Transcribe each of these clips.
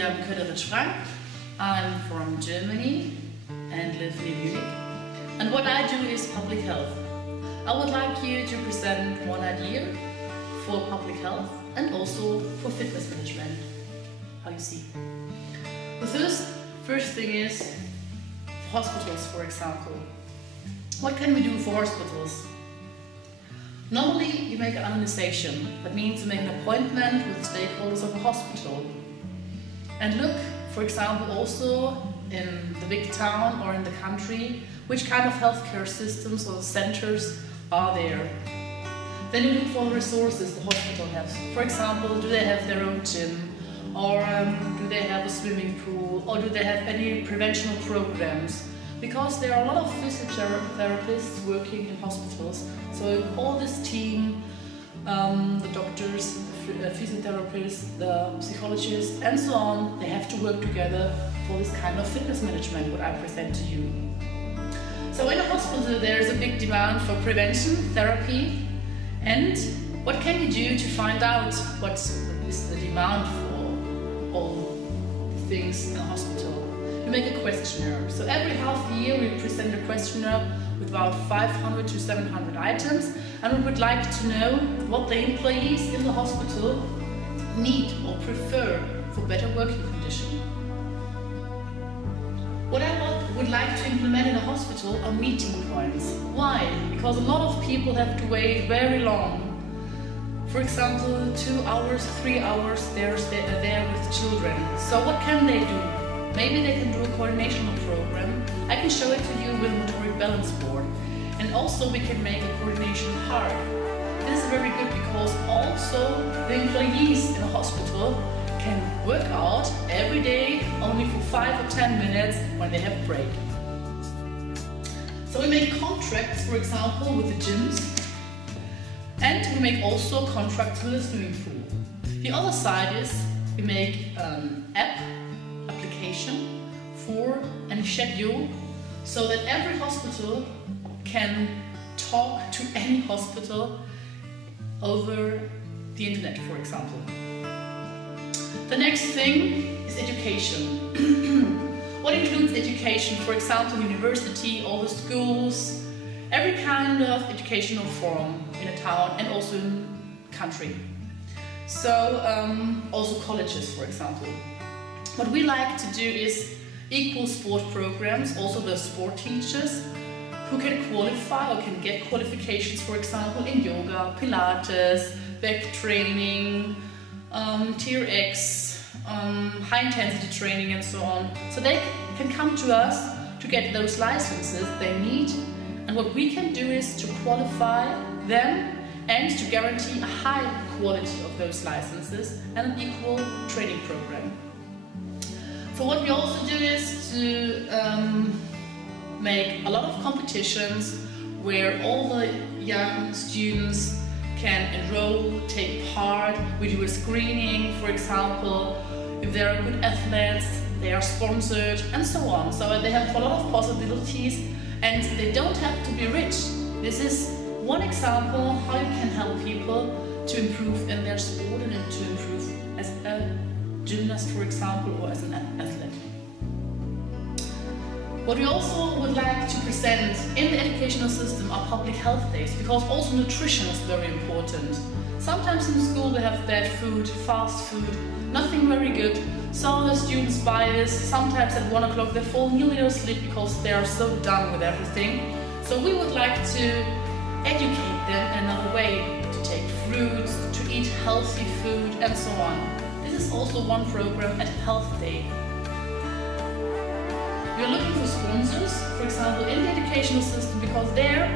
am Ködderitzsch-Frank. I'm from Germany and live in Munich. And what I do is public health. I would like you to present one idea for public health and also for fitness management. How you see? The first thing is hospitals, for example. What can we do for hospitals? Normally, you make an analyzation. That means you make an appointment with stakeholders of a hospital. And look, for example, also in the big town or in the country, which kind of healthcare systems or centers are there. Then you look for the resources the hospital has. For example, do they have their own gym? Or do they have a swimming pool? Or do they have any prevention programs? Because there are a lot of physiotherapists working in hospitals. So all this team, the doctors, the physiotherapists, the psychologists and so on, they have to work together for this kind of fitness management, what I present to you. So in a hospital there is a big demand for prevention, therapy, and what can you do to find out what is the demand for all things in a hospital? You make a questionnaire. So every half year we present a questionnaire with about 500 to 700 items, and we would like to know what the employees in the hospital need or prefer for better working conditions. What I would like to implement in a hospital are meeting points. Why? Because a lot of people have to wait very long. For example, 2 hours, 3 hours, they're there with children. So what can they do? Maybe they can do a coordination program. I can show it to you with a motoric balance board. And also we can make a coordination hard. This is very good because also the employees in a hospital can work out every day only for 5 or 10 minutes when they have a break. So we make contracts, for example, with the gyms, and we make also contracts with the swimming pool. The other side is we make an application for a schedule so that every hospital can talk to any hospital over the internet, for example. The next thing is education. What includes education? For example, university, all the schools, every kind of educational forum in a town and also in country. So also colleges, for example. What we like to do is equal sport programs, also the sport teachers who can qualify or can get qualifications, for example, in yoga, Pilates, back training, TRX, high intensity training and so on. So they can come to us to get those licenses they need, and what we can do is to qualify them and to guarantee a high quality of those licenses and an equal training program. So what we also do is to make a lot of competitions where all the young students can enroll, take part. We do a screening, for example, if they are good athletes, they are sponsored and so on. So they have a lot of possibilities and they don't have to be rich. This is one example how you can help people to improve in their sport and to improve as a gymnast, for example, or as an athlete. What we also would like to present in the educational system are public health days, because also nutrition is very important. Sometimes in school they have bad food, fast food, nothing very good. So the students buy this, sometimes at 1 o'clock they fall nearly asleep because they are so done with everything. So we would like to educate them in another way, to take fruits, to eat healthy food and so on. This is also one program at Health Day. We are looking for sponsors, for example, in the educational system, because there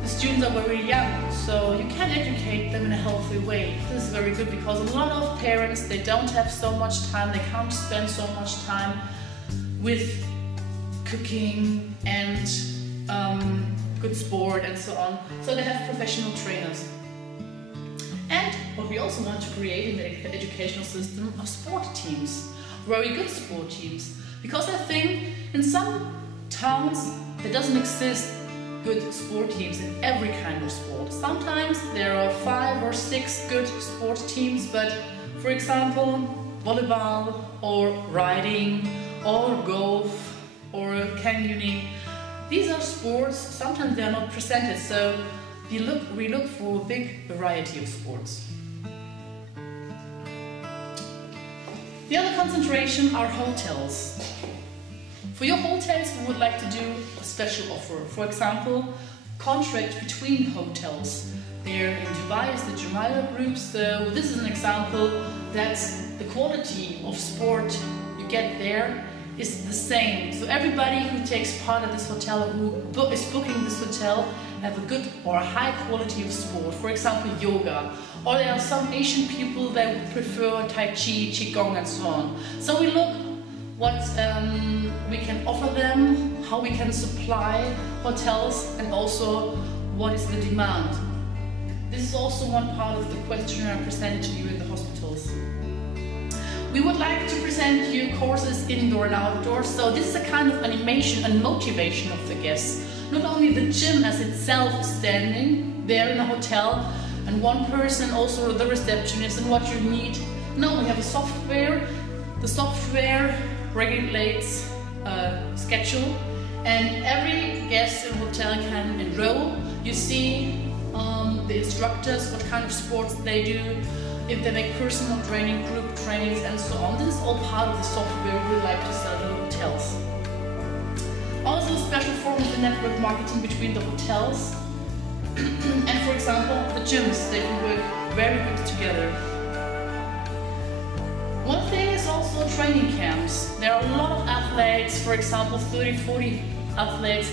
the students are very young, so you can educate them in a healthy way. This is very good because a lot of parents, they don't have so much time, they can't spend so much time with cooking and good sport and so on, so they have professional trainers. And what we also want to create in the educational system are sport teams, very good sport teams. Because I think in some towns there doesn't exist good sport teams in every kind of sport. Sometimes there are 5 or 6 good sport teams, but for example, volleyball or riding or golf or canyoning. These are sports, sometimes they are not presented, so we look for a big variety of sports. The other concentration are hotels. For your hotels, we would like to do a special offer. For example, contract between hotels. There in Dubai is the Jumeirah Group, so this is an example that the quality of sport you get there is the same. So everybody who takes part of this hotel, who is booking this hotel, have a good or a high quality of sport. For example, yoga. Or there are some Asian people that would prefer Tai Chi, Qigong and so on. So we look what we can offer them, how we can supply hotels, and also what is the demand. This is also one part of the questionnaire I presented to you in the hospitals. We would like to present you courses indoor and outdoor, so this is a kind of animation and motivation of the guests. Not only the gym as itself is standing there in a hotel, and one person, also the receptionist, and what you need. No, we have a software. The software regulates a schedule, and every guest in the hotel can enroll. You see the instructors, what kind of sports they do, if they make personal training, group trainings and so on. This is all part of the software we like to sell to the hotels. Also a special form of the network marketing between the hotels and, for example, the gyms. They can work very good together. One thing is also training camps. There are a lot of athletes, for example 30-40 athletes,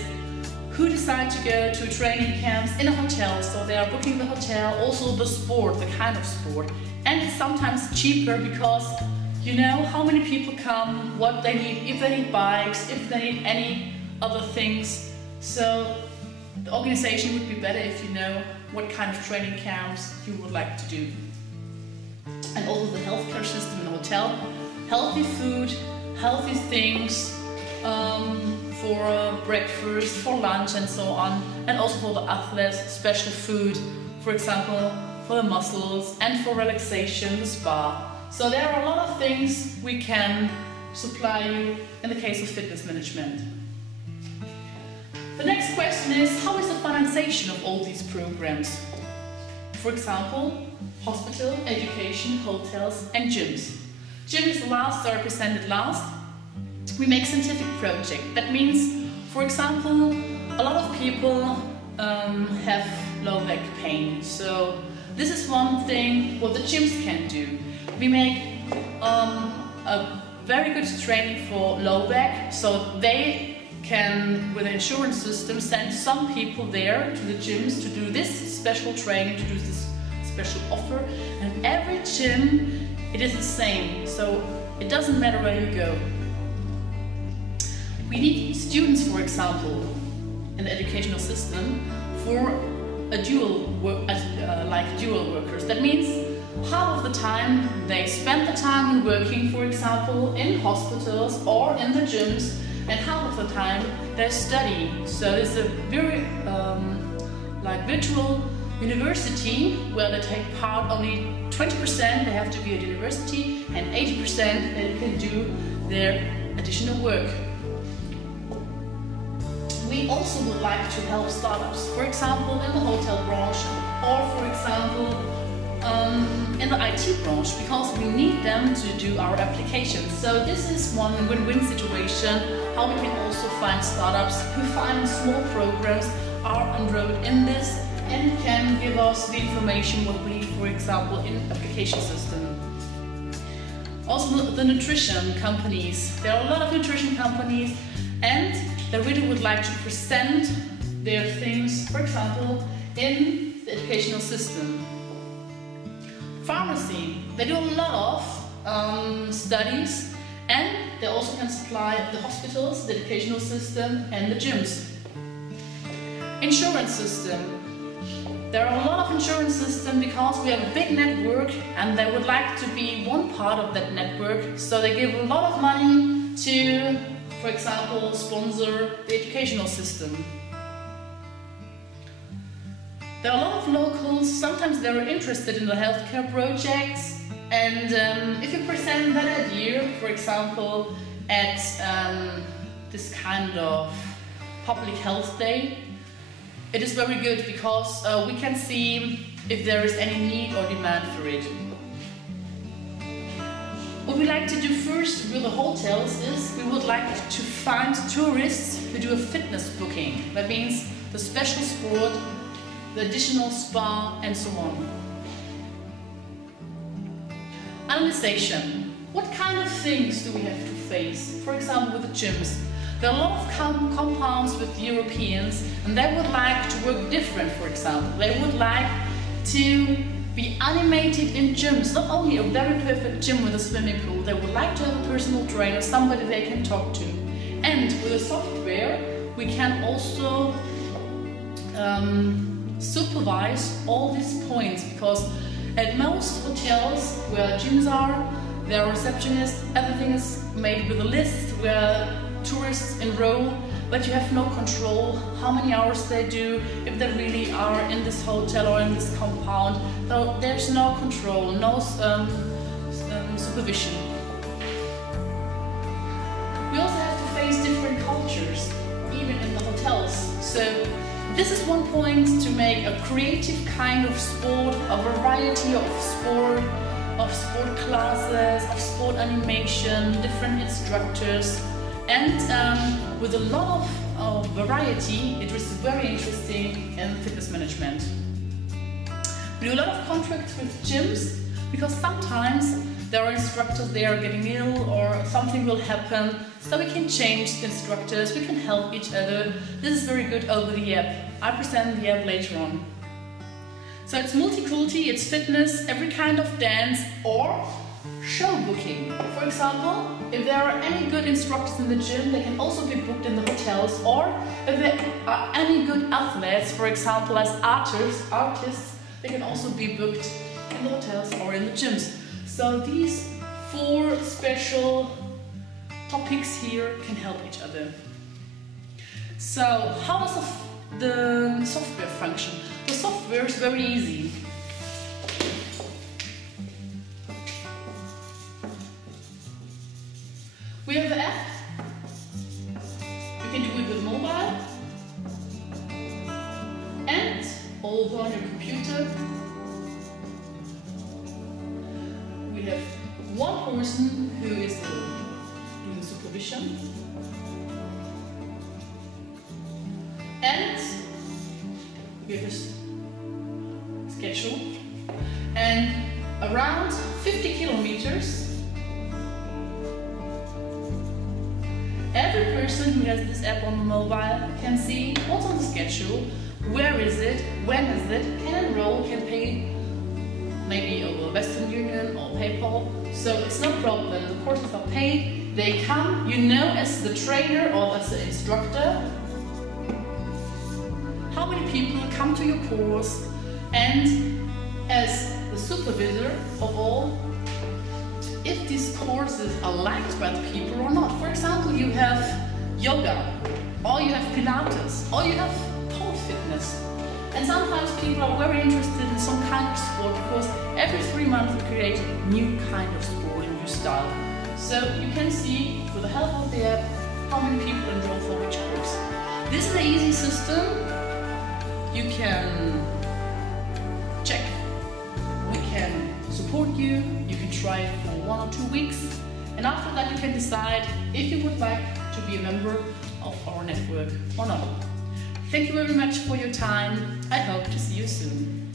who decide to go to training camps in a hotel. So they are booking the hotel, also the sport, the kind of sport. And it's sometimes cheaper because you know how many people come, what they need, if they need bikes, if they need any other things. So the organization would be better if you know what kind of training camps you would like to do. And also the healthcare system in the hotel. Healthy food, healthy things, for breakfast, for lunch and so on, and also for the athletes, special food, for example, for the muscles and for relaxation, the spa. So there are a lot of things we can supply you in the case of fitness management. The next question is, how is the financing of all these programs? For example, hospital, education, hotels and gyms. Gym is the last, so I presented last. We make scientific project. That means, for example, a lot of people have low back pain. So this is one thing what the gyms can do. We make a very good training for low back, so they can, with the insurance system, send some people there to the gyms to do this special training, to do this special offer. And every gym, it is the same, so it doesn't matter where you go. We need students, for example, in the educational system for a dual workers. That means half of the time they spend the time working, for example, in hospitals or in the gyms, and half of the time they study. So it's a very virtual university where they take part only 20%. They have to be at university, and 80% they can do their additional work. We also would like to help startups, for example, in the hotel branch, or for example, in the IT branch, because we need them to do our applications. So this is one win-win situation, how we can also find startups who find small programs, are enrolled in this, and can give us the information what we need, for example, in application system. Also the nutrition companies. There are a lot of nutrition companies, and they really would like to present their things, for example, in the educational system. Pharmacy, they do a lot of studies, and they also can supply the hospitals, the educational system and the gyms. Insurance system. There are a lot of insurance systems because we have a big network and they would like to be one part of that network, so they give a lot of money to, for example, sponsor the educational system. There are a lot of locals, sometimes they are interested in the healthcare projects, And if you present that idea, for example, at this kind of public health day, it is very good because we can see if there is any need or demand for it. What we like to do first with the hotels is we would like to find tourists who do a fitness booking. That means the special sport, the additional spa, and so on. Analyzation. What kind of things do we have to face? For example, with the gyms. There are a lot of compounds with Europeans, and they would like to work different, for example. They would like to be animated in gyms, not only a very perfect gym with a swimming pool. They would like to have a personal trainer, somebody they can talk to. And with the software, we can also supervise all these points, because at most hotels where gyms are, there are receptionists, everything is made with a list where tourists enroll, but you have no control how many hours they do, if they really are in this hotel or in this compound. So there's no control, no supervision. We also have to face different cultures, even in the hotels. So this is one point to make a creative kind of sport, a variety of sport classes, of sport animation, different instructors. And with a lot of variety, it is very interesting in fitness management. We do a lot of contracts with gyms because sometimes there are instructors they are getting ill or something will happen, so we can change the instructors, we can help each other. This is very good over the app. I present the app later on. So it's multi-culti, it's fitness, every kind of dance, or show booking. For example, if there are any good instructors in the gym, they can also be booked in the hotels, or if there are any good athletes, for example as artists, they can also be booked in the hotels or in the gyms. So these 4 special topics here can help each other. So how does the software function? The software is very easy. We have the app. You can do it with mobile and also on your computer. We have one person who is doing the supervision, and we have a schedule, and around 50 kilometers. Every person who has this app on the mobile can see what's on the schedule, where is it, when is it, can enroll, can pay maybe over Western Union or PayPal. So it's no problem, the courses are paid, they come, you know as the trainer or as the instructor how many people come to your course, and as the supervisor of all, if these courses are liked by the people or not. For example, you have yoga, or you have Pilates, or you have pole fitness. And sometimes people are very interested in some kind of sport because every 3 months we create a new kind of sport, a new style. So you can see, with the help of the app, how many people enroll for which course. This is an easy system. You can check. We can support you. You can try it for 1 or 2 weeks. And after that you can decide if you would like to be a member of our network or not. Thank you very much for your time. I hope to see you soon.